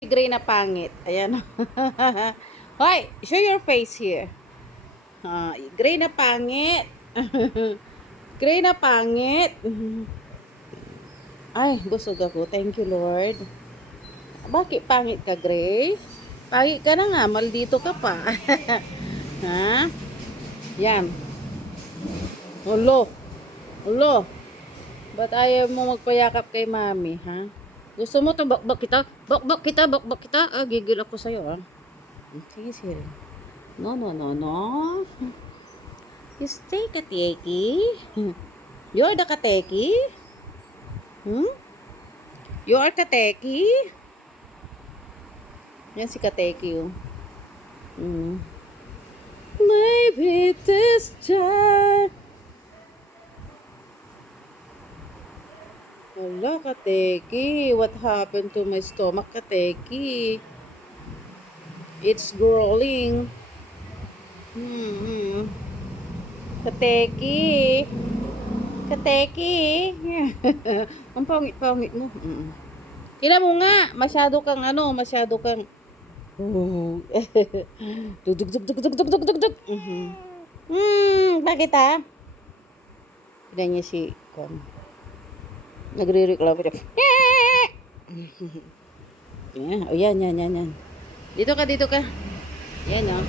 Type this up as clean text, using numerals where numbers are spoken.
Gray na pangit. Ayan. Hoy, show your face here. Gray na pangit. Gray na pangit. Ay, busog ako. Thank you, Lord. Bakit pangit ka, Gray? Pangit ka na nga. Maldito ka pa. Ha? Yan. Ulo. Ulo. Ba't ayaw mo magpayakap kay mami, ha? Gusto mo to bakbak kita? Bakbak kita, bakbak kita. Gigil ako sa'yo, ha? Sige, sige. No, no, no, no. You stay kateki. You're the kateki? You are kateki? Yan si kateki, oh. Maybe this time. Wala, kateki. What happened to my stomach, kateki? It's growling. Kateki. Kateki. Ang pangit-pangit mo. Tingnan mo nga. Masyado kang dug dug dug dug dug dug dug dug dug. Bakit ha? Tingnan niya si Kon. Nagre-reklamo siya. Yan, yan. Dito ka. Yan, oh.